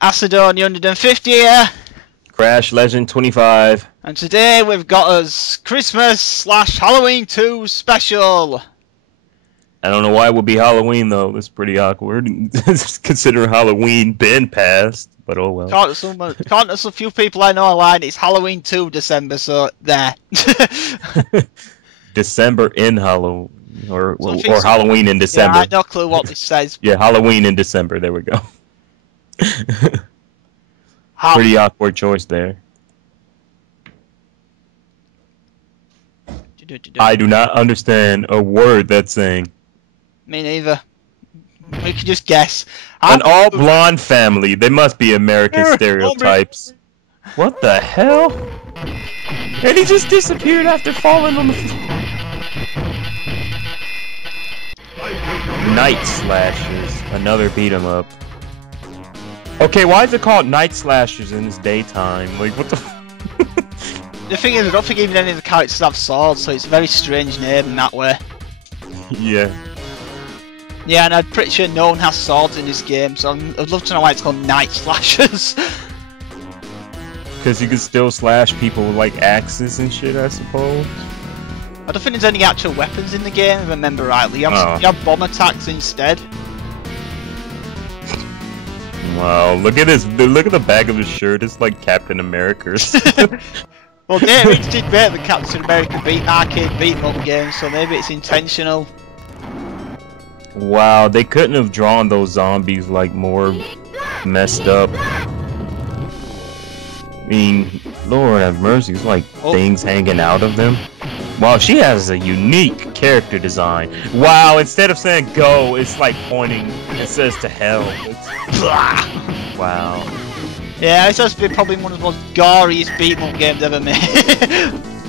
Acidoni 150 here. CrashLegend25. And today we've got us Christmas / Halloween 2 special. I don't know why it would be Halloween though. That's pretty awkward. Considering Halloween been passed, but oh well. Can't a few people I know online. It's Halloween 2 December, so there. December in Halloween, or so. Halloween in December. Yeah, I have no clue what this says. Yeah, Halloween in December. There we go. Pretty awkward choice there. I do not understand a word that's saying. Me neither. We can just guess. An all blonde family. They must be American stereotypes. What the hell? And he just disappeared after falling on the floor. Night Slashers. Another beat 'em up. Okay, why is it called Night Slashers and it's daytime? Like, what the The thing is, I don't think even any of the characters have swords, so it's a very strange name in that way. Yeah. Yeah, and I'm pretty sure no one has swords in this game, so I'd love to know why it's called Night Slashers. Because you can still slash people with, like, axes and shit, I suppose. I don't think there's any actual weapons in the game, if I remember rightly. You have bomb attacks instead. Wow, look at this. Look at the back of his shirt. It's like Captain America's. Well, they originally did make the Captain America arcade beat-em-up game, so maybe it's intentional. Wow, they couldn't have drawn those zombies like more messed up. I mean, Lord have mercy, it's like things hanging out of them. Wow, she has a unique character design. Wow, instead of saying go, it's like pointing. It says to hell. Wow. Yeah, it's just been probably one of the most goriest beat-em-up games ever made.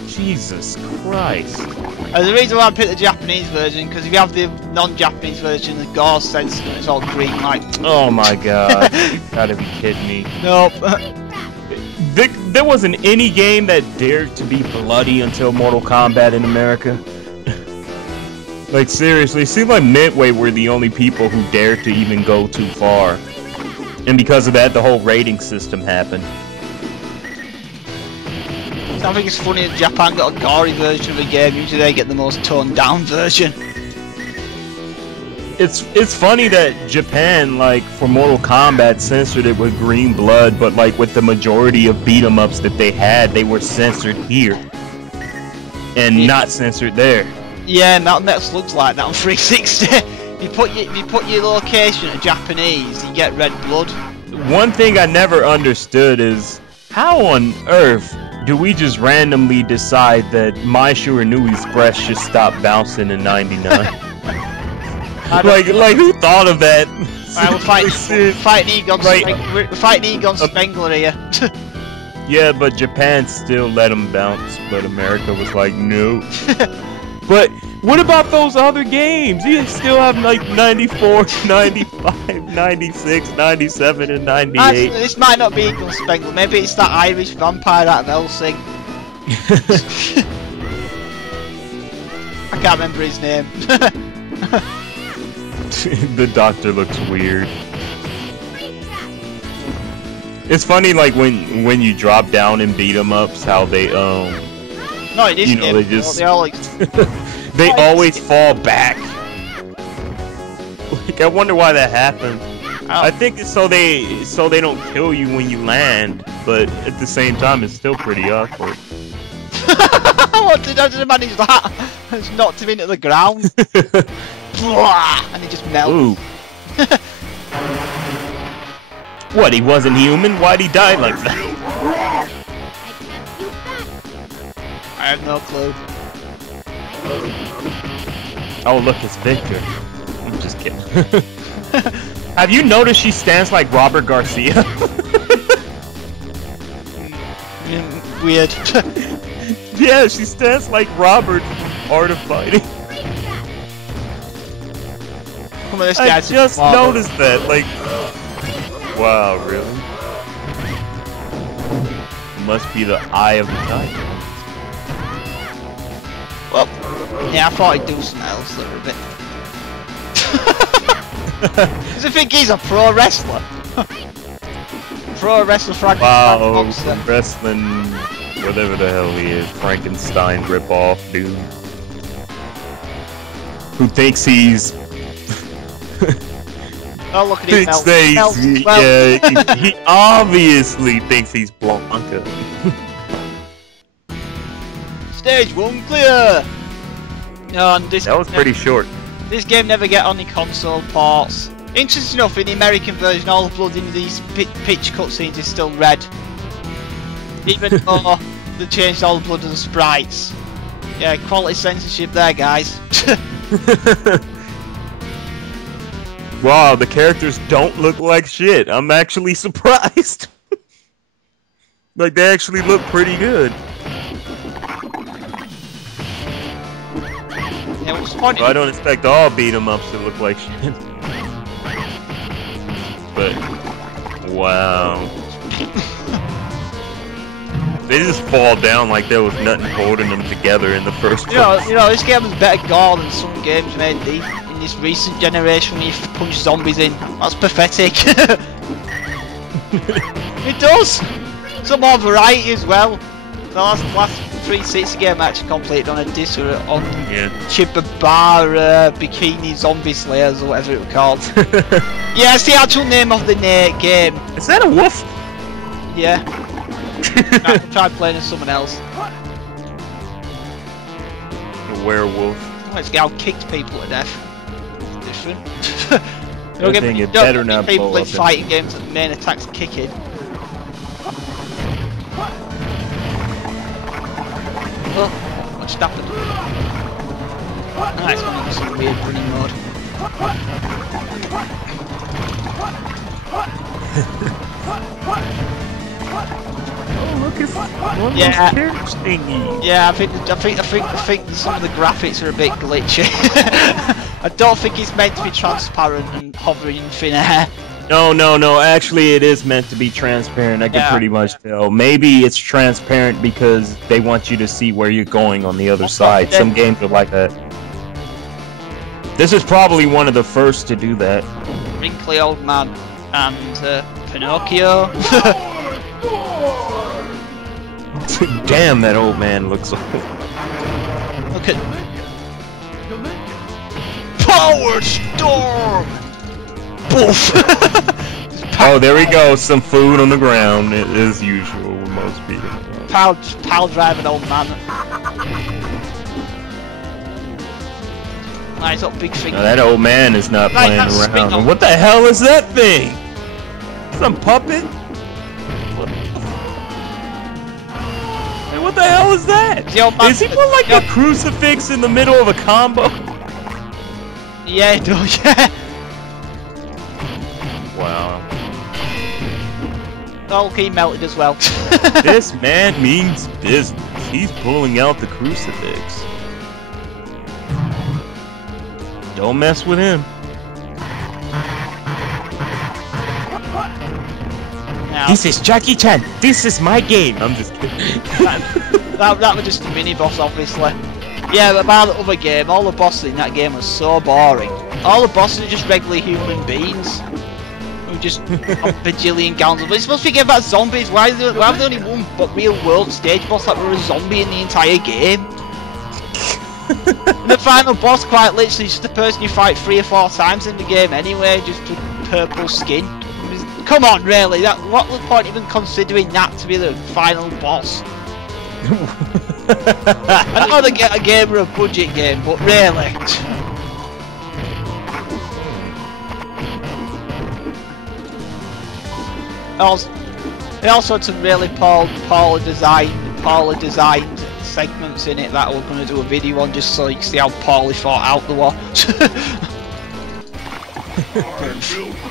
Jesus Christ. And the reason why I picked the Japanese version, because if you have the non-Japanese version, the gore's sensitive and it's all green like. Oh my god. You gotta be kidding me. Nope. There wasn't any game that dared to be bloody until Mortal Kombat in America. Like seriously, it seemed like Midway were the only people who dared to even go too far. And because of that, the whole rating system happened. I think it's funny that Japan got a gory version of the game. Usually they get the most toned down version. It's funny that Japan, like, for Mortal Kombat, censored it with green blood, but like with the majority of beat-em-ups that they had, they were censored here. And not censored there. Yeah, Metal Slug's like that on 360. If you put your location to Japanese, you get red blood. One thing I never understood is, how on earth do we just randomly decide that My Shuranui's breast should stop bouncing in 99? like who thought of that? Alright, we're fighting Egon Spengler here. Yeah, but Japan still let him bounce, but America was like, no. But what about those other games? You still have like 94, 95, 96, 97, and 98. Actually, this might not be Egon Spengler. Maybe it's that Irish vampire out of Helsing. I can't remember his name. The doctor looks weird. It's funny, like when you drop down in beat 'em ups, how they No, it is. You know, they just they all like. they always fall back. Like I wonder why that happened. I think it's so they don't kill you when you land, but at the same time it's still pretty awkward. What did I manage that? It's knocked him into the ground. And he just melts. What, he wasn't human? Why'd he die like that? I have no clue. Oh look, it's Victor. I'm just kidding. Have you noticed she stands like Robert Garcia? Weird. Yeah, she stands like Robert, Art of Fighting. Come on, this I guy's just noticed that, like, wow, really? Must be the eye of the tiger. Well, yeah, I thought he'd do something else there a bit. Does he think he's a pro wrestler? Pro Wrestler Frankenstein Wow, monster. wrestling, whatever the hell he is, Frankenstein ripoff dude. Who thinks he's... Oh, look at him melt. Yeah, he obviously thinks he's Blanca. Stage 1 clear! No, and this That was pretty short. This game never get on the console ports. Interesting enough, in the American version, all the blood in these pitch cutscenes is still red. Even though they changed all the blood of the sprites. Yeah, quality censorship there, guys. Wow, the characters don't look like shit. I'm actually surprised. Like, they actually look pretty good. Yeah, what's funny? I don't expect all beat-em-ups to look like shit. But, wow. They just fall down like there was nothing holding them together in the first place. You know, this game is better gore than some games made in this recent generation when you punch zombies in. That's pathetic. It does! Some more variety as well. The last 360 game I actually completed on a disc on Chibaba Bikini Zombie Slayers or whatever it was called. Yeah, it's the actual name of the game. Is that a wolf? Yeah. Try playing as someone else. A werewolf. This guy kicked people to death. Different. I think it better not people blow in up fighting games that the main attack's kicking. Oh, what's happened? Ah, it's gone into some weird running mode. Oh, look at one Yeah. of those characters thingy. Yeah, I think some of the graphics are a bit glitchy. I don't think it's meant to be transparent and hovering in thin air. No. Actually, it is meant to be transparent. I can pretty much tell. Maybe it's transparent because they want you to see where you're going on the other side. Some games are like that. This is probably one of the first to do that. Wrinkly old man and Pinocchio. Damn, that old man looks old. Look at Power Storm. Boof. Oh, there we go. Some food on the ground, as usual with most people. Pile driving old man. Nice up big finger. No, that old man is not playing around. And what the hell is that thing? Some puppet? Hey, what the hell is that? Is he put like a crucifix in the middle of a combo? Yeah, he does, yeah. Wow. Oh, he melted as well. This man means business. He's pulling out the crucifix. Don't mess with him. Now, This is Jackie Chan. This is my game. I'm just kidding. that was just a mini boss, obviously. Yeah, but about the other game, all the bosses in that game are so boring. All the bosses are just regular human beings who just have bajillion gowns. But it's supposed to be a game about zombies. Why have there only one but real world stage boss that were a zombie in the entire game? And the final boss, quite literally, is just the person you fight 3 or 4 times in the game anyway, just with purple skin. Come on, really? What was the point even considering that to be the final boss? I know they get a game or a budget game, but really. It also had some really poorly designed segments in it that we're going to do a video on just so you can see how poorly thought out they were.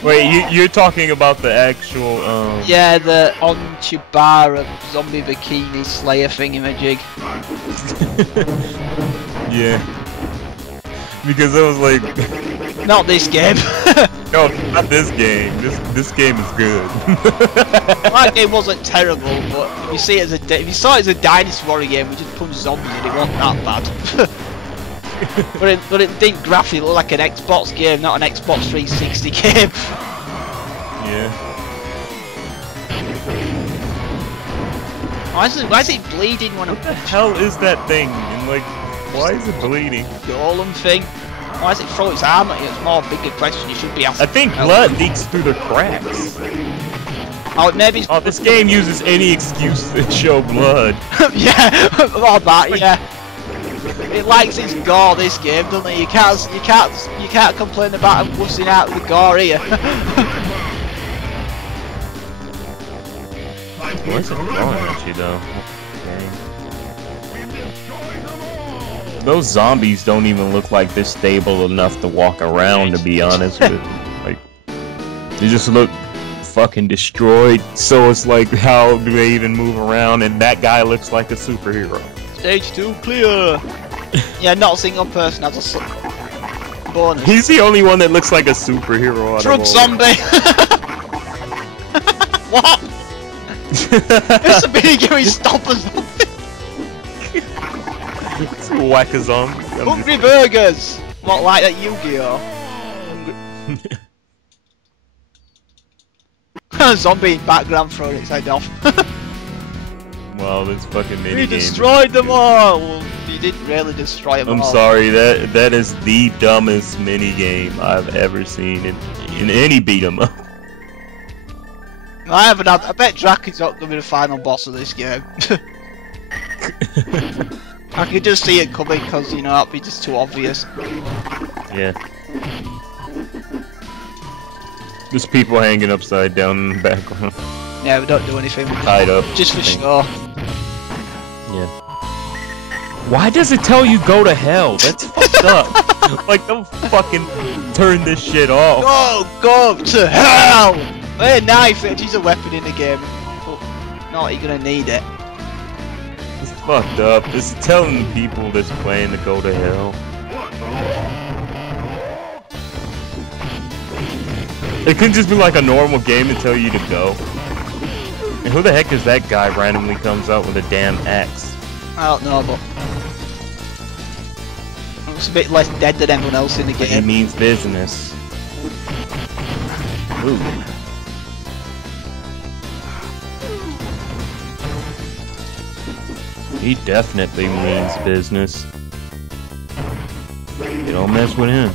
Wait, you're talking about the actual, Yeah, the Onchibara zombie bikini slayer thingamajig. Yeah. Because I was like... Not this game. No, not this game. This game is good. That game wasn't terrible, but if you see it as if you saw it as a Dynasty Warrior game, we just punched zombies and it wasn't that bad. but it didn't graphically look like an Xbox game, not an Xbox 360 game. Yeah. Why is it bleeding when What the hell is that thing? And like, why is it bleeding? golem thing? Why does it throw its arm at you? It's more a bigger question you should be asking. I think blood leaks through the cracks. Oh, maybe. Oh, this game uses any excuse to show blood. Yeah, all that. Yeah. It likes its gore. This game, doesn't it? You can't complain about it wussing out with the gore here. What's it throwing at you though? Those zombies don't even look like they're stable enough to walk around, to be honest with you. Like, they just look fucking destroyed, so it's like, how do they even move around? And that guy looks like a superhero. Stage 2 clear! Yeah, not a single person has a bonus. He's the only one that looks like a superhero out Truck of all. zombie! What? It's a big game, stop a zombie! Whack a zombie. Hungry burgers! What, like that Yu-Gi-Oh? Zombie in background throwing its head off. Wow, this fucking minigame. We destroyed them all! Well, you didn't really destroy them all. I'm sorry, that is the dumbest minigame I've ever seen in any beat 'em up. I bet Draken's not going to be the final boss of this game. I could just see it coming because, you know, that'd be just too obvious. Yeah. There's people hanging upside down in the background. Yeah, we don't do anything. Tied up. Just for sure. Yeah. Why does it tell you go to hell? That's fucked up. Like, don't fucking turn this shit off. Go to hell! Hey, knife, it's a weapon in the game. But not you're gonna need it. It's fucked up. It's telling people that's playing to go to hell. It could just be like a normal game and tell you to go. And who the heck is that guy randomly comes out with a damn axe? I don't know, but looks a bit less dead than everyone else in the He game. means business. Ooh. He definitely means business. You don't mess with him.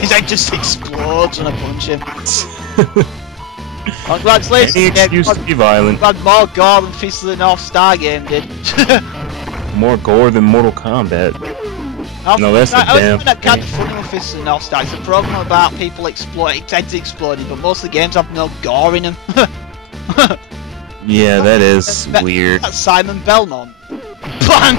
His head just explodes when I punch him. Congratulations, Any excuse to be violent. had more gore than Fist of the North Star game did. More gore than Mortal Kombat. No, that's the I damn find that kind of thing. funny with Fist of the North Star. It's a program about people heads exploding, but most of the games have no gore in them. Yeah, that is weird. That's Simon Belmont. Bang!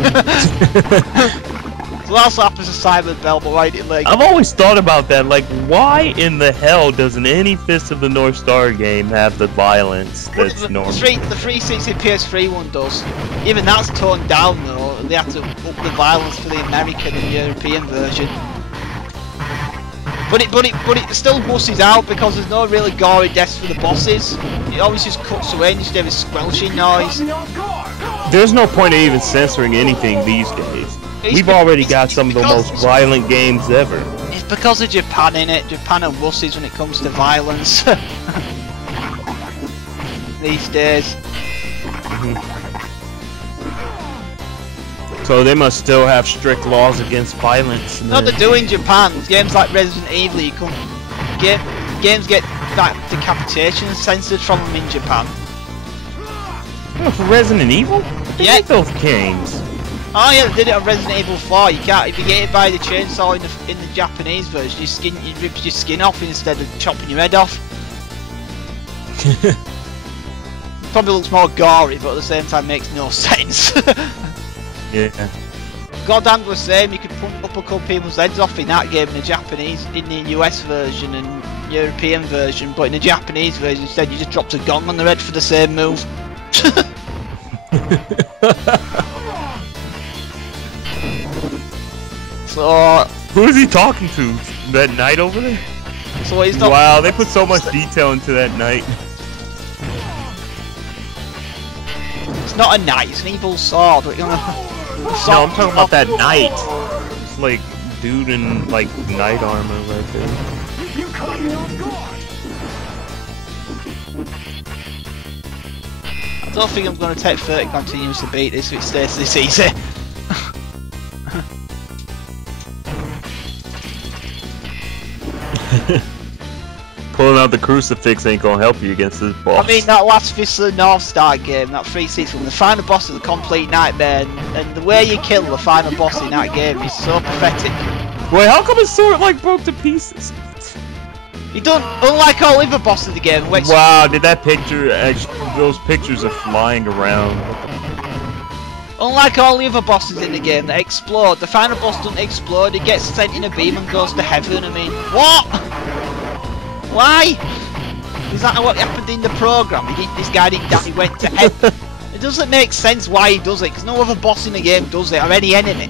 So that's what happens to Simon Belmont, right? Like, I've always thought about that, like, why in the hell doesn't any Fist of the North Star game have the violence that's normal? The 360 PS3 one does. Even that's toned down though. They have to up the violence for the American and European version. But it still wusses out because there's no really gory deaths for the bosses. It always just cuts away and you just hear a squelching noise. There's no point in even censoring anything these days. We've already got some of the most violent games ever. It's because of Japan, innit? Japan are wusses when it comes to violence. These days. So they must still have strict laws against violence. No, they do in Japan. Games like Resident Evil, games get like decapitation censored from them in Japan. Oh, for Resident Evil? They Yeah. make those games. Oh yeah, they did it on Resident Evil 4. You can't, if you get hit by the chainsaw in the Japanese version, it rips your skin off instead of chopping your head off. Probably looks more gory, but at the same time makes no sense. Yeah. Goddamn the same, you could uppercut people's heads off in that game in the US version and European version, but in the Japanese version instead you just dropped a gong on their head for the same move. So, Who is he talking to? That knight over there? so he's not. Wow, they put so much detail into that knight. It's not a knight, it's an evil sword. No, I'm talking about that knight. It's like dude in like knight armor right there. You caught me off guard. I don't think I'm going to take 30 continues to beat this if it stays this easy. Pulling out the crucifix ain't gonna help you against this boss. I mean, that last Fist of the North Star game, that 360 one, the final boss is a complete nightmare, and the way you kill the final boss in that game is so pathetic. Wait, how come his sword like broke to pieces? You don't, unlike all other bosses in the game, which... Wow, did that picture, those pictures are flying around. Unlike all the other bosses in the game that explode, the final boss doesn't explode, he gets sent in a beam and goes to heaven. I mean, what? Why? Is that what happened in the program? This guy didn't die, he went to heaven. It doesn't make sense why he does it, because no other boss in the game does it, or any enemy.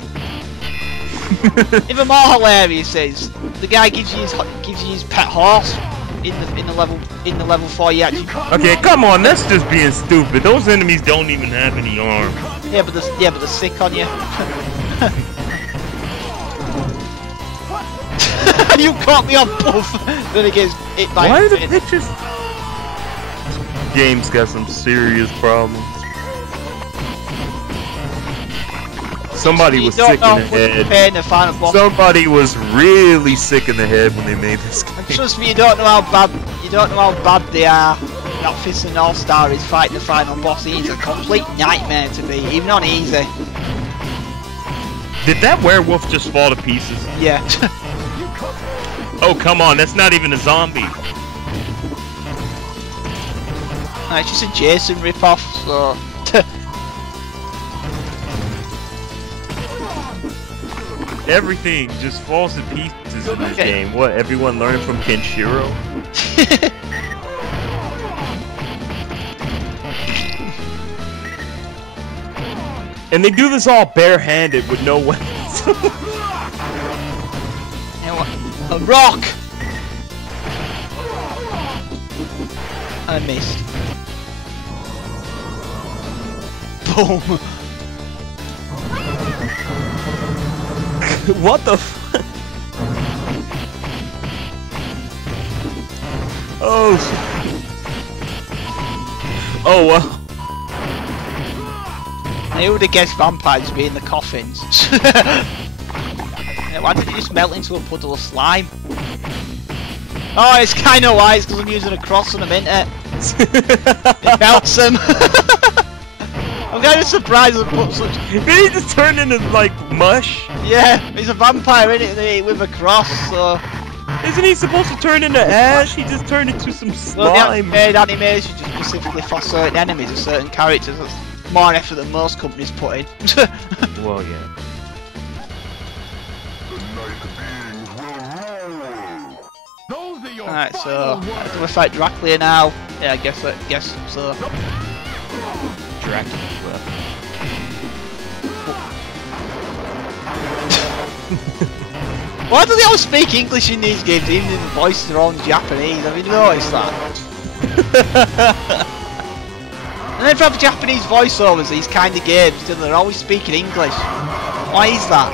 Even more hilarious is, the guy gives you his pet horse in the level 4 you actually... Okay, come on, that's just being stupid. Those enemies don't even have any arms. Yeah, but they're sick on you. You caught me on buff. Then it gets hit by. Why are the pictures? Game's got some serious problems. Somebody was sick in the head. Somebody was really sick in the head when they made this game. And trust me, you don't know how bad they are. That Fist of North Star is fighting the final boss. He's a complete nightmare to beat, even on easy. Did that werewolf just fall to pieces? Yeah. Oh, come on, that's not even a zombie. No, it's just a Jason ripoff, so... Everything just falls to pieces in this game. What, everyone learned from Kenshiro? And they do this all barehanded with no weapons. You know what? A rock! I missed. Boom! What the f- Oh. Oh well. I would have guessed vampires being the coffins. Yeah, why did it just melt into a puddle of slime? Oh, it's kind of why, it's because I'm using a cross on them, isn't it? It melts them. I'm kind of surprised I put such... Did he just turn into, like, mush? Yeah, he's a vampire, isn't it, with a cross, so... Isn't he supposed to turn into ash? He just turned into some slime. Well, the animation just specifically for certain enemies or certain characters. That's more effort than most companies put in. Well, yeah. Alright, so do we fight Dracula now? Yeah, I guess so. Dracula. Why do they all speak English in these games, even if the voices are all in Japanese? Have you noticed that? And then for the Japanese voiceovers, these kind of games, they're always speaking English. Why is that?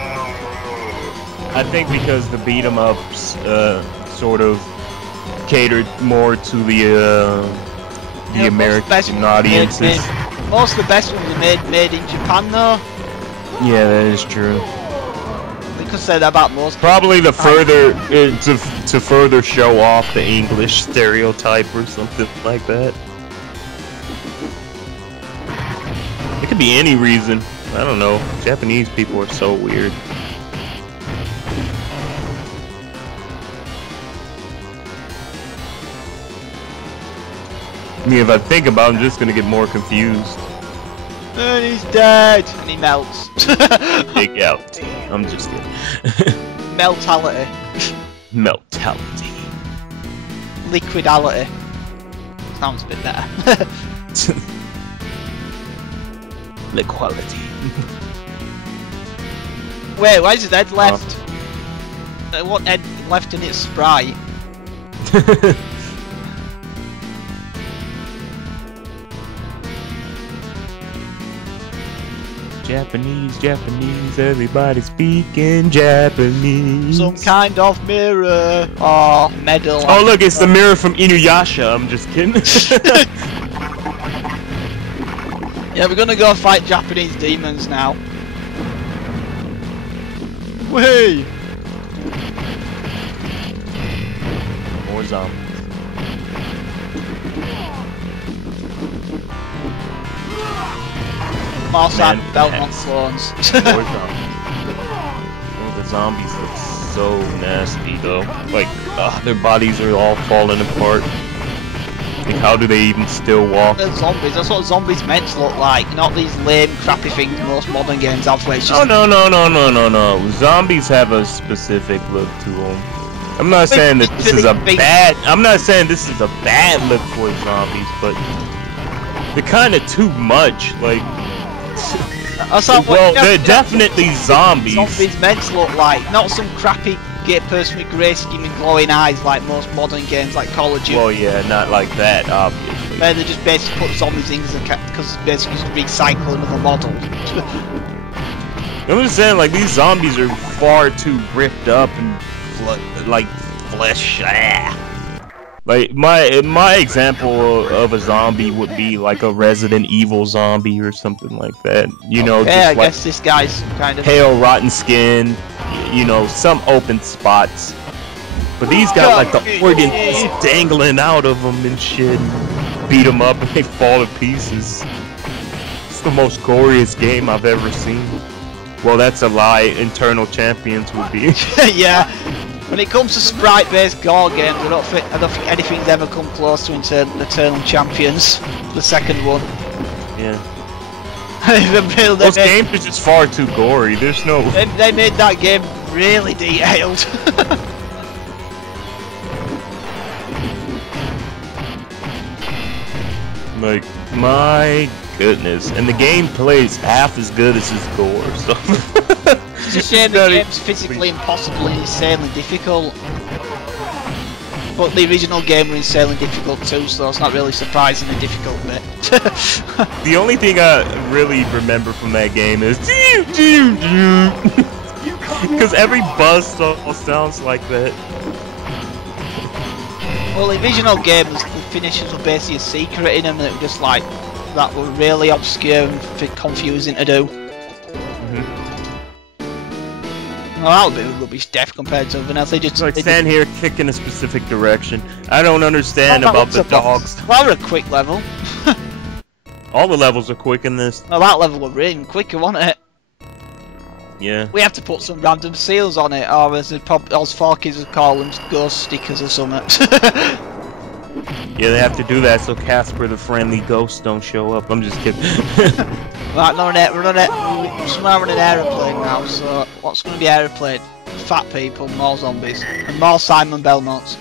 I think because the beat 'em ups sort of catered more to the American audiences. Most of the best ones are made in Japan, though. Yeah, that is true. We could say that about most. Probably the further to further show off the English stereotype or something like that. It could be any reason. I don't know. Japanese people are so weird. I mean, if I think about it, I'm just gonna get more confused. And he's dead! And he melts. Dig out. I'm just kidding. Meltality. Meltality. Liquidality. Sounds a bit better. Liquidity. Wait, why is his head left? What head left in its sprite? Japanese, everybody speaking Japanese. Some kind of mirror or medal. Oh look, it's the mirror from Inuyasha, I'm just kidding. Yeah, we're gonna go fight Japanese demons now. Whee! More zombies. Marside Belmont clones. More zombies. Oh, the zombies look so nasty though. Like, their bodies are all falling apart. Like, how do they even still walk? They're zombies, that's what zombies meant to look like, not these lame, crappy things most modern games have where it's just... Oh, no. Zombies have a specific look to them. I'm not saying that this is a bad... I'm not saying this is a bad look for zombies, but... They're kind of too much, like... Well, they're definitely zombies. Zombies meant to look like, not some crappy gay person with grey skin and glowing eyes like most modern games like Call of Duty. Well, yeah, not like that, obviously. Where they just basically put zombies in because it's basically just recycling of a model. I'm just saying, like, these zombies are far too ripped up and like flesh. Like my example of a zombie would be like a Resident Evil zombie or something like that. You know, yeah, I just guess this guy's kind of pale, rotten skin. You know, some open spots. But these got like the organs dangling out of them and shit. Beat them up and they fall to pieces. It's the most goriest game I've ever seen. Well, that's a lie. Internal Champions would be. Yeah. When it comes to sprite-based gore games, I don't think anything's ever come close to Eternal Champions, the second one. Yeah. Those Those games are just far too gory. There's no. They made that game really detailed. Like, my goodness. And the game plays half as good as its gore, so. It's a shame the game's physically impossible and insanely difficult. But the original game was insanely difficult too, so it's not really surprising the difficult bit. The only thing I really remember from that game is because every buzz sounds like that. Well, the original game, the finishes were basically a secret in them that were just like, that were really obscure and confusing to do. Well, that would be rubbish death compared to everything else. They just like stand here, kick in a specific direction. I don't understand about the dogs. Well, we're a quick level. All the levels are quick in this. Well, that level was really quicker, wasn't it? Yeah. We have to put some random seals on it, or as four kids would call them, ghost stickers or something. Yeah, they have to do that so Casper the friendly ghost don't show up. I'm just kidding. Right, we're on an aeroplane now, so what's going to be aeroplane? Fat people, more zombies, and more Simon Belmonts.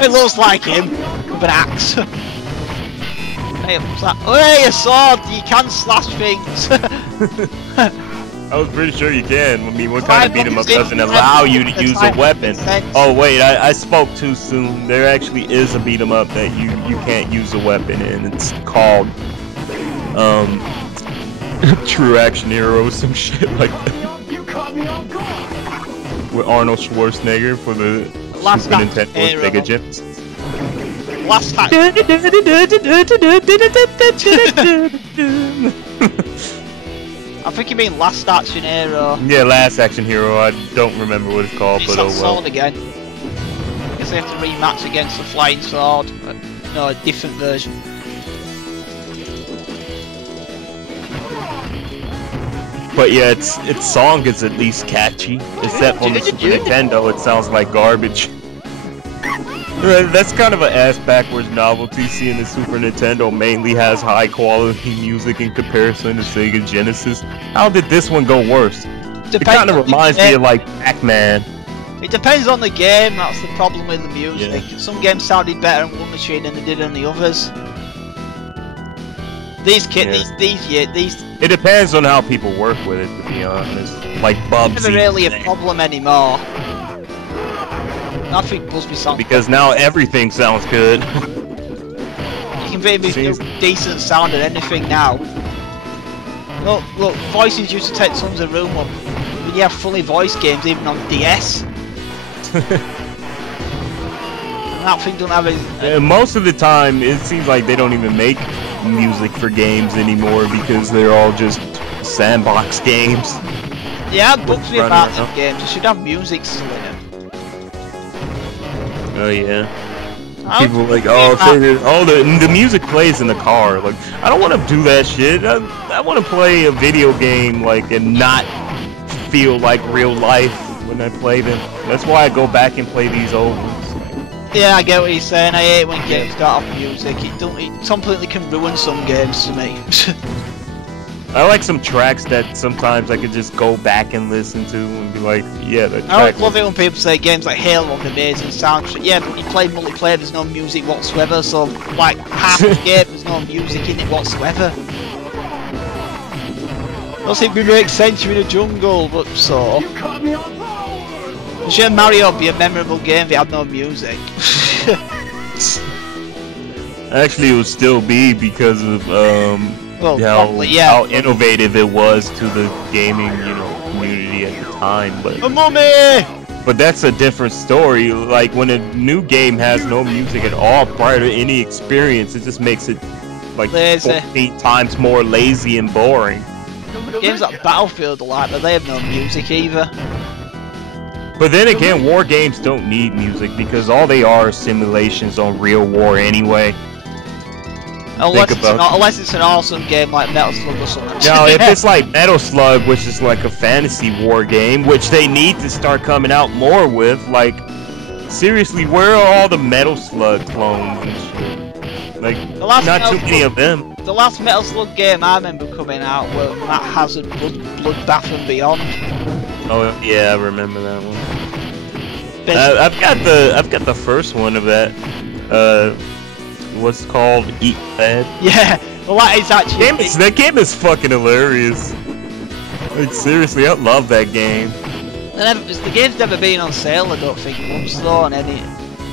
It looks like him, with an axe. Hey, what's that? Oh, hey, a sword! You can slash things! I was pretty sure you can. I mean, what kind of beat 'em up doesn't allow you to use a weapon? Oh wait, I spoke too soon. There actually is a beat 'em up that you can't use a weapon in. It's called True Action Hero, some shit like that. You caught me off guard. With Arnold Schwarzenegger for the Super Nintendo Mega Gems. Last time. I think you mean Last Action Hero. Yeah, Last Action Hero. I don't remember what it's called, It's but that sword again. I guess they have to rematch against the flying sword. But, no, a different version. But yeah, its song is at least catchy. Except on the Super Nintendo, it sounds like garbage. That's kind of an ass-backwards novelty, seeing the Super Nintendo mainly has high-quality music in comparison to Sega Genesis. How did this one go worse? It kind of reminds me of, like, Pac-Man. It depends on the game, that's the problem with the music. Yeah. Some games sounded better on one machine than they did on the others. These It depends on how people work with it, to be honest. Like Bubsy. It's never really a problem anymore. Nothing must be sound because now everything sounds good. You can maybe do decent sound at anything now. Look, voices used to take tons of room up. When you have funny voice games, even on DS. That thing don't have any... most of the time, it seems like they don't even make music for games anymore because they're all just sandbox games. Yeah, bugs me about them games. They should have music still in them. Oh yeah. People are like, oh, the music plays in the car. Like, I don't want to do that shit. I want to play a video game like and not feel like real life when I play them. That's why I go back and play these old ones. Yeah, I get what you're saying. I hate when games start off music. It completely can ruin some games to me. I like some tracks that sometimes I could just go back and listen to and be like, yeah, that track. I love it when people say games like Halo have amazing soundtrack. Yeah, but you play multiplayer, there's no music whatsoever. So, like, half the game, there's no music in it whatsoever. Doesn't really make sense, you're in a jungle, but so. I'm sure Mario would be a memorable game if it had no music. Actually, it would still be because of how innovative it was to the gaming, community at the time. But But that's a different story. Like when a new game has no music at all prior to any experience, it just makes it like 14 times more lazy and boring. Games like Battlefield are like that, they have no music either. But then again, war games don't need music because all they are simulations on real war anyway. Unless it's an awesome game like Metal Slug or something. Now, if it's like Metal Slug, which is like a fantasy war game, which they need to start coming out more with, like, seriously, where are all the Metal Slug clones and shit? Like, not too many of them. The last Metal Slug game I remember coming out was Matt Hazard Bloodbath and Beyond. Oh yeah, I remember that one. I've got the first one of that. What's called Eat Bad. Yeah, well that is actually... That game is fucking hilarious. Like seriously, I love that game. The game's never been on sale, I don't think, once though, on any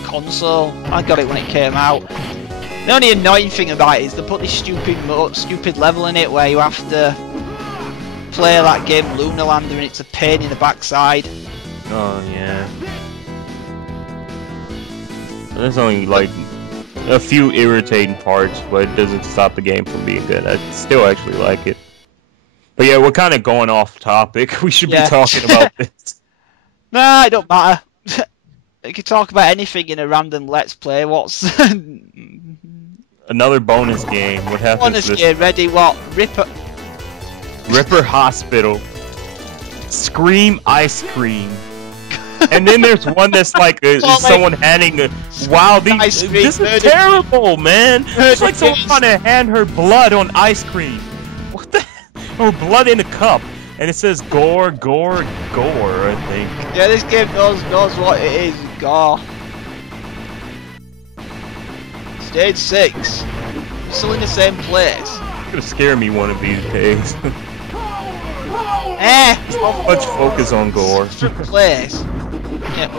console. I got it when it came out. The only annoying thing about it is they put this stupid level in it where you have to play that game Lunar Lander and it's a pain in the backside. Oh yeah. There's only like a few irritating parts, but it doesn't stop the game from being good. I still actually like it. But yeah, we're kind of going off topic. We should be talking about this. Nah, it don't matter. You can talk about anything in a random Let's Play. What's... Another bonus game. What happens? Bonus game, ready, what? Ripper Hospital. Scream Ice Cream. And then there's one that's like someone handing a... Wow, this is terrible, man! It's like someone trying to hand her blood on ice cream. What the... Or blood in a cup. And it says gore, gore, gore, I think. Yeah, this game knows what it is, gore. Stage 6. Still in the same place. It's gonna scare me one of these days. So much focus on gore. Different place. Yeah,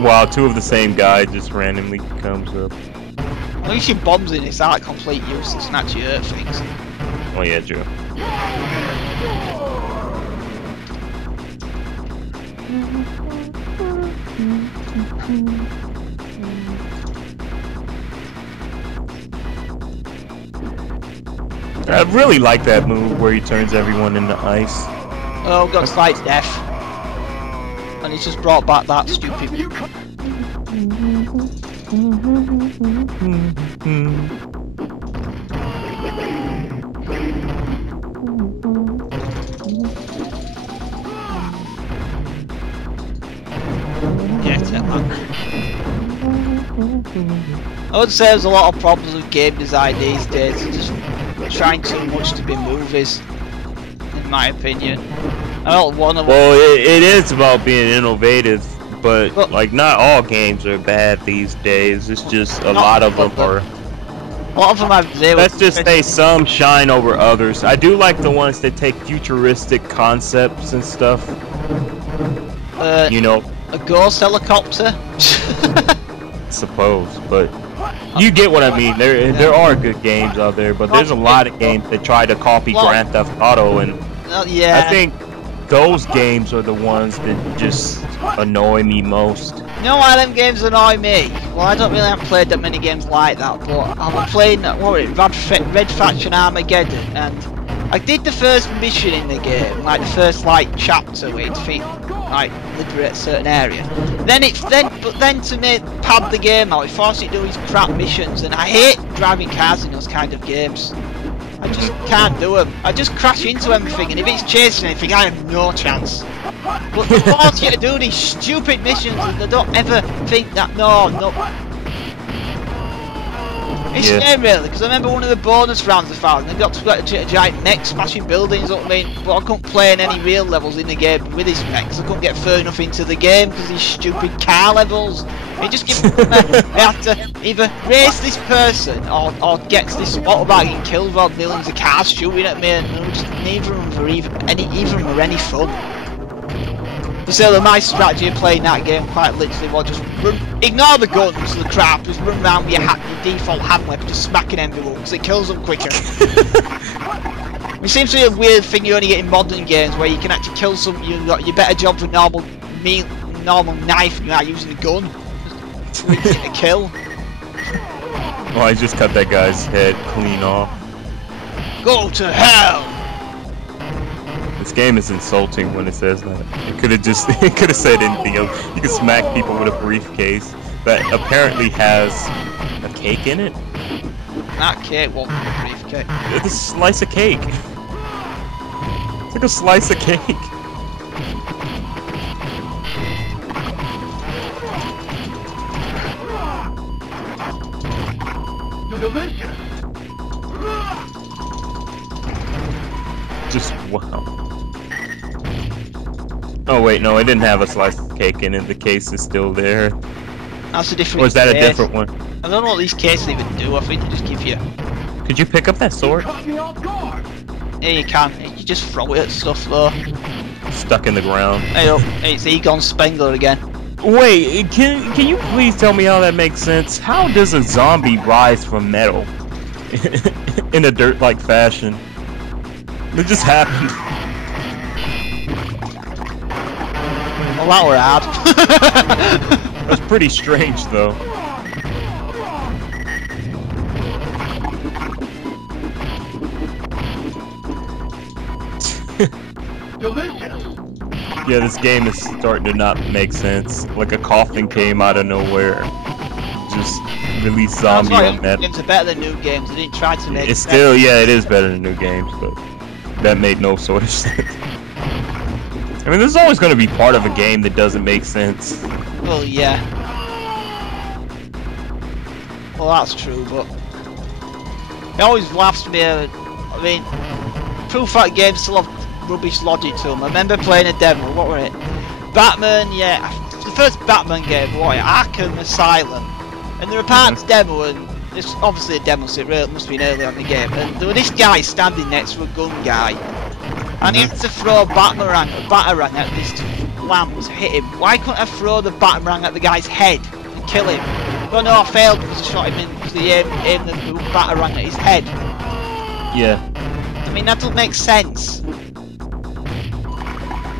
wow, two of the same guy just randomly comes up. At least your bombs in it's like complete useless and actually hurt things. Oh yeah, true. I really like that move where he turns everyone into ice. Oh, got slight death. And he's just brought back that stupid... I would say there's a lot of problems with game design these days. They're just trying too much to be movies, in my opinion. I don't want to. Well, it is about being innovative, but like not all games are bad these days. It's just a lot of them are. A lot of them have zero. Let's just say some shine over others. I do like the ones that take futuristic concepts and stuff. You know, a ghost helicopter. Suppose, but You get what I mean. There are good games out there, but there's a lot of games that try to copy Grand Theft Auto, and yeah. I think those games are the ones that just annoy me most. You know why them games annoy me? Well, I don't really have played that many games like that, but I'm playing Red Faction Armageddon, and I did the first mission in the game, like the first chapter where you defeat, liberate a certain area. But then to pad the game out, it forces you to do these crap missions, and I hate driving cars in those kind of games. I just can't do them. I just crash into everything, and if it's chasing anything, I have no chance. But they force you to do these stupid missions, and they don't ever think that, no. It's a shame really, because I remember one of the bonus rounds I found, and I got to go to a giant mech smashing buildings up, but I couldn't play in any real levels in the game with his mechs. I couldn't get far enough into the game because these stupid car levels. It just gives me I have to either race this person or get this motorbike and kill while millions of cars shooting at me, and neither of them are any fun. So my strategy of playing that game quite literally was just ignore the guns, the crap, just run around with your default hand weapon, just smacking everyone because it kills them quicker. It seems to be a weird thing you only get in modern games where you can actually kill some. You got your better job for normal knife without using a gun. Just get a kill. Well, I just cut that guy's head clean off. Go to hell. This game is insulting when it says that. It could have said anything else. You can smack people with a briefcase that apparently has a cake in it. That cake wasn't a briefcase. It's a slice of cake. It's like a slice of cake. Delicious. Just wow. Oh wait, no, it didn't have a slice of cake in it. The case is still there. That's a different. Or is that case. a different one? I don't know what these cases even do. I think they just give you. Could you pick up that sword? Yeah, you can. You just throw it at stuff though. Stuck in the ground. Hey up, it's Egon Spengler again. Wait, can you please tell me how that makes sense? How does a zombie rise from metal in a dirt-like fashion? It just happened. Well, that were hard. That's pretty strange, though. Delicious. Yeah, this game is starting to not make sense. Like a coffin came out of nowhere. Just released zombie on that. Games are better than new games. They didn't try to make. It's still, yeah, it is better than new games, but that made no sort of sense. I mean, there's always going to be part of a game that doesn't make sense. Well, yeah. Well, that's true, but it always laughs me. I mean, proof that games still have rubbish logic to them. I remember playing a demo. What were it? Batman, yeah. The first Batman game, what? Arkham Asylum. And there were parts demo, and it's obviously a demo, so it really must have been early on in the game. And there was this guy standing next to a gun guy, and he had to throw a batarang at this lamp to hit him. Why couldn't I throw the batarang at the guy's head and kill him? Well, no, I failed because I shot him in because he aimed the batarang at his head. Yeah. I mean, that doesn't make sense. It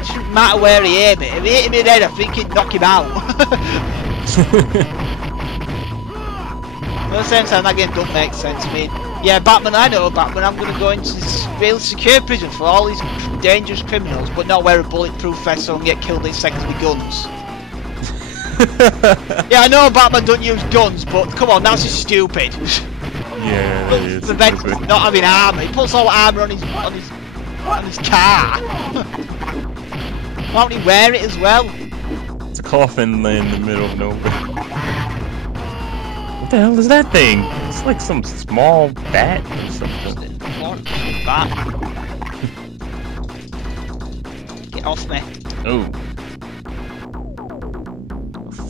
shouldn't matter where he aimed it. If he hit him in the head, I think he'd knock him out. At the same time, that game don't make sense. I mean, yeah, Batman, I know Batman, I'm going to go into this real secure prison for all these dangerous criminals, but not wear a bulletproof vest so I can get killed in seconds with guns. Yeah, I know Batman don't use guns, but come on, that's just stupid. Yeah, that is prevent stupid. not having armor. He puts all the armor on his car. Why don't he wear it as well? It's a coffin laying in the middle of nowhere. What the hell is that thing? It's like some small bat or something. Bat. Get off me. Oh.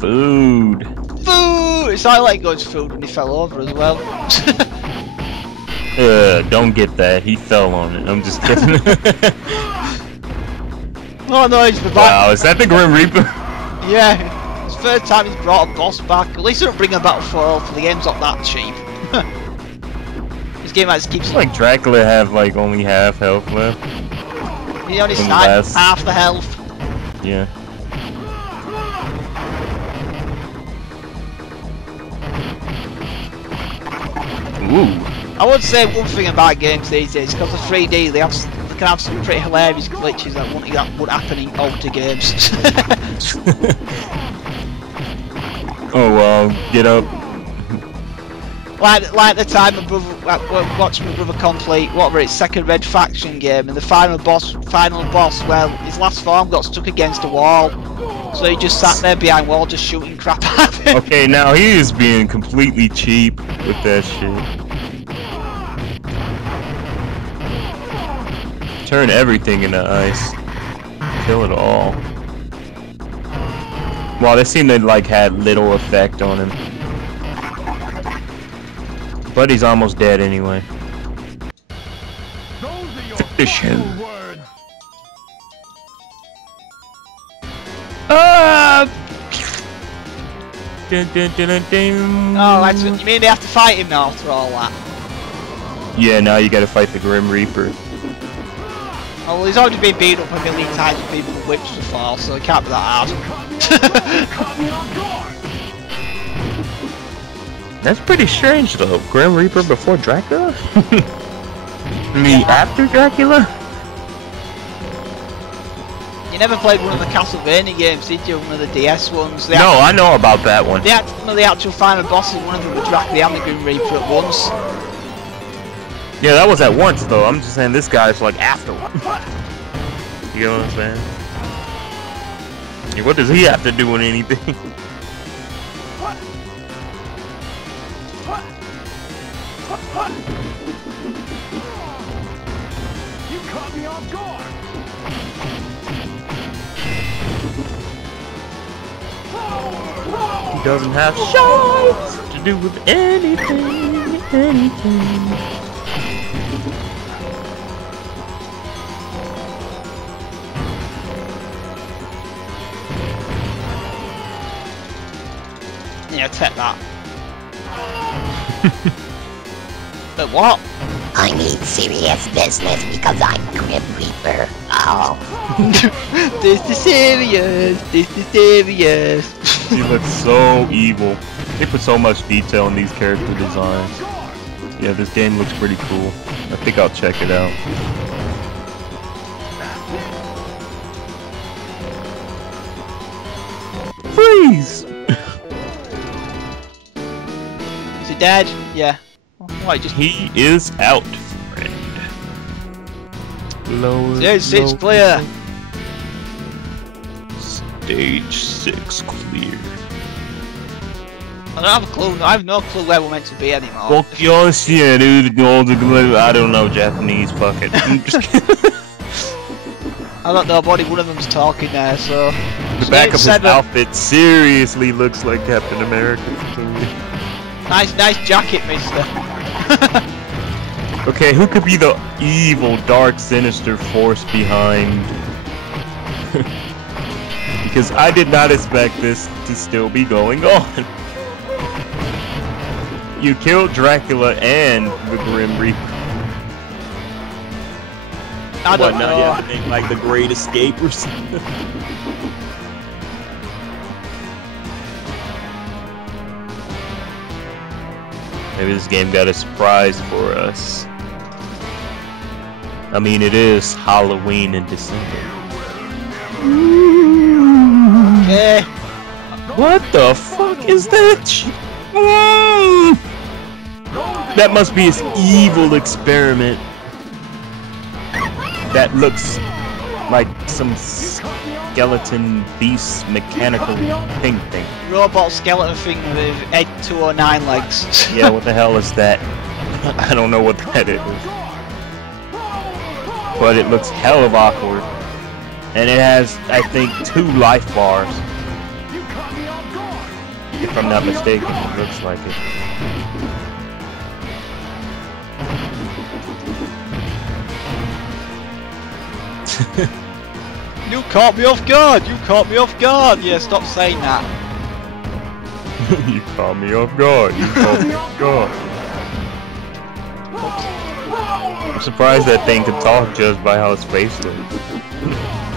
Food. Food! It sounded like God's food when he fell over as well. Don't get that. He fell on it. I'm just kidding. Oh no, it's the bat. Wow, is that the Grim Reaper? Yeah, it's the third time he's brought a boss back. At least they don't bring him back for the game's not that cheap. This game just keeps like Dracula have like only half health left. He only sniped half the health. Yeah. Ooh. I would say one thing about games these days, because of 3D, they can have some pretty hilarious glitches that would happen in older games. Oh well, get up. Like the time my brother watched my brother complete whatever it's second Red Faction game, and the final boss, well, his last form got stuck against a wall, so he just sat there behind wall just shooting crap at him. Okay, now he is being completely cheap with that shit. Turn everything into ice. Kill it all. Wow, they seem to like had little effect on him. But he's almost dead anyway. Finish him. Oh, that's what you mean, they have to fight him now after all that? Yeah, now you gotta fight the Grim Reaper. Oh, well, he's already been beaten up a million times with people with whips before, so it can't be that hard. That's pretty strange though. Grim Reaper before Dracula? I mean, after Dracula? You never played one of the Castlevania games, did you? One of the DS ones? No, I know about that one. One of the actual final bosses, one of them was Dracula and the Grim Reaper at once. Yeah, that was at once though. I'm just saying this guy's like after one. You know what I'm saying? Yeah, what does he have to do with anything? You caught me off guard. He doesn't have shots to do with anything. Yeah, take that. But what? I mean serious business because I'm Grim Reaper. Oh. This is serious. This is serious. He looks so evil. They put so much detail in these character designs. Yeah, this game looks pretty cool. I think I'll check it out. Freeze! Is he dead? Yeah. Why just... He is out, friend. Lower, Stage 6 clear. Stage 6 clear. I don't have a clue. I have no clue where we're meant to be anymore. Fuck your shit, dude. I don't know Japanese. Fuck it. I'm just kidding. I don't know, buddy. One of them's talking there, so... The back of his outfit seriously looks like Captain America. Nice jacket, mister. Okay, who could be the evil, dark, sinister force behind? Because I did not expect this to still be going on. You killed Dracula and the Grim Reaper. I don't know. Now you have to think like the Great Escape or something. Maybe this game got a surprise for us. I mean, it is Halloween in December. Okay. What the fuck is that? That must be his evil experiment. That looks like some skeleton beast mechanical thing. Robot skeleton thing with Ed 209 legs. Yeah, what the hell is that? I don't know what that is. But it looks hell of awkward. And it has, I think, 2 life bars. If I'm not mistaken, it looks like it. You caught me off guard! You caught me off guard! Yeah, stop saying that. You caught me off guard. You caught me off guard. I'm surprised that thing could talk just by how its face looks.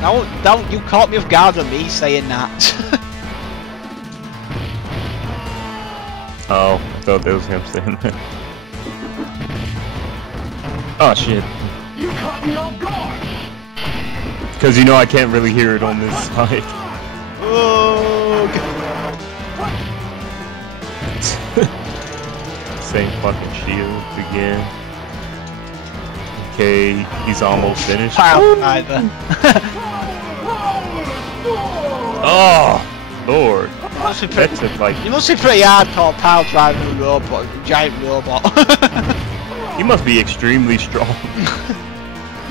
No, you caught me off guard with me saying that. Oh, I thought that was him saying that. Oh shit. You caught me off guard. Because you know I can't really hear it on this side. Oh, Same fucking shields again. Okay, he's almost finished. either. Oh, Lord. That took like... You must be pretty hardcore pile driving a robot, a giant robot. He must be extremely strong.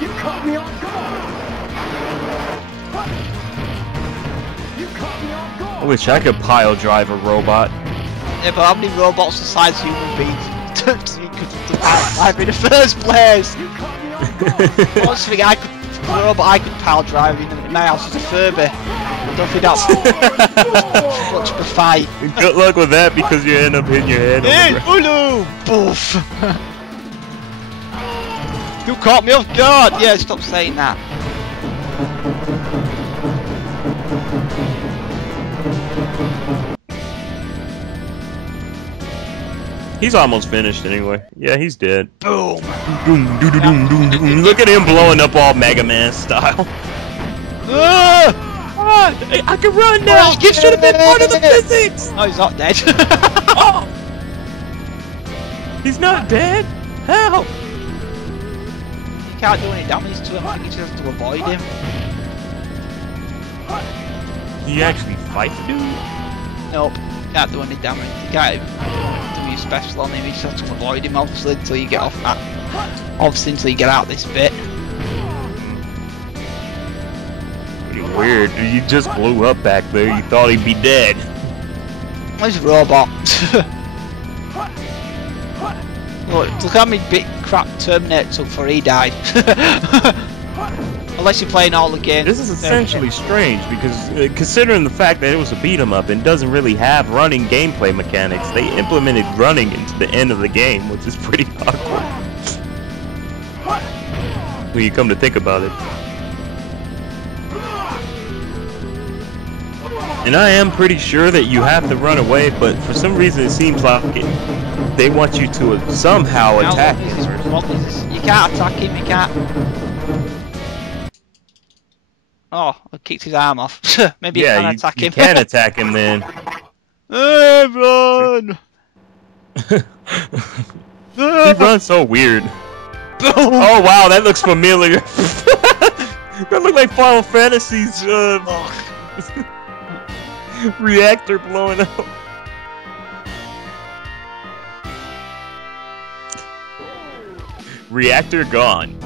You caught me off guard. You caught me off guard. I wish I could pile drive a robot. Yeah, but how many robots the size of human beings you could pile drive in the first place? You caught me off guard. Honestly, the robot I could pile drive in my house is a Furby. I don't think that's much of a fight. Good luck with that because you end up hitting your head on the ground. Ulu! Boof! You caught me off guard! Yeah, stop saying that. He's almost finished anyway. Yeah, he's dead. Boom! Look at him blowing up all Mega Man style. I can run now! You should have been part of the physics! Oh, he's not dead. Oh! He's not dead? How? You can't do any damage to him, I think you just have to avoid him. Do you actually fight the dude? Nope, can't do any damage. You can't do your special on him, you just have to avoid him obviously until you get off that. Obviously until you get out this bit. Pretty weird. You just blew up back there. You thought he'd be dead. He's a robot. Look how many big crap Terminator took before he died. Unless you're playing all the games. This is essentially strange because considering the fact that it was a beat 'em up and doesn't really have running gameplay mechanics, they implemented running into the end of the game, which is pretty awkward. When you come to think about it. And I am pretty sure that you have to run away, but for some reason it seems like they want you to somehow attack him. You can't attack him, you can't. Oh, I kicked his arm off. Maybe you can attack him. You can attack him then. Hey, run! He runs so weird. Oh wow, that looks familiar. That looks like Final Fantasy's reactor blowing up. Reactor gone.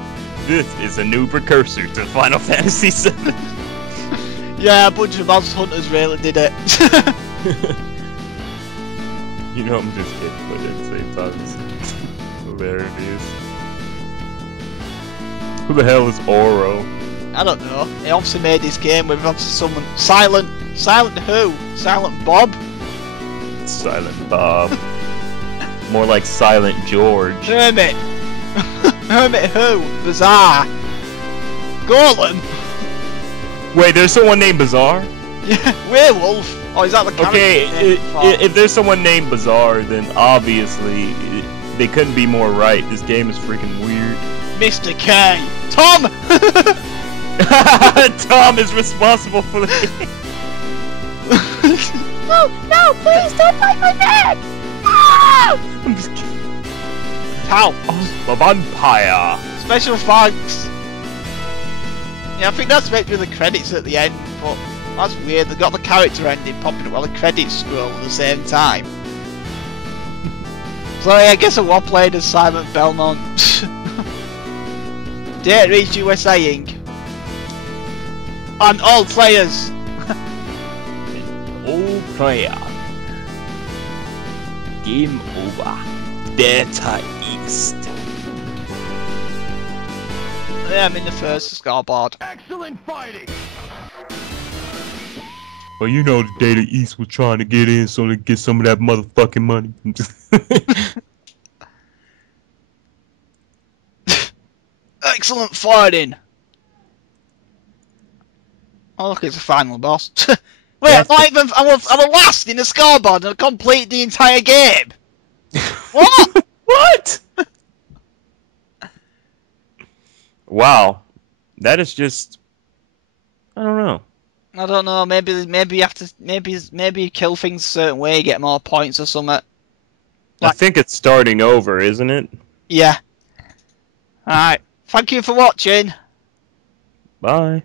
This is a new precursor to Final Fantasy VII. Yeah, a bunch of monster hunters really did it. You know I'm just kidding, but at the same time it's hilarious. Who the hell is Oro? I don't know. He obviously made this game with obviously someone Silent who? Silent Bob? Silent Bob. More like Silent George. Hermit. Hermit who? Bizarre. Golem. Wait, there's someone named Bizarre? Yeah, Werewolf. Oh, is that the character? Okay, if there's someone named Bizarre, then obviously they couldn't be more right. This game is freaking weird. Mr. K. Tom! Tom is responsible for the game. No, please don't bite my neck! No! I'm just kidding. Tom. The vampire. Special thanks. Yeah, I think that's meant to be the credits at the end, but that's weird. They got the character ending popping up while the credits scroll at the same time. So yeah, I guess I was playing as Simon Belmont. Date reached you were saying. On all players. All player. Game over. Data East. Yeah, I'm in the first scoreboard. Excellent fighting. Well, you know the Data East was trying to get in so they get some of that motherfucking money. Excellent fighting. Oh look, it's a final boss. Wait, Yeah. I'm last in the scoreboard and I complete the entire game. What? What? Wow, that is just. I don't know. I don't know. Maybe you have to. Maybe you kill things a certain way, you get more points or something. I think it's starting over, isn't it? Yeah. All right. Thank you for watching. Bye.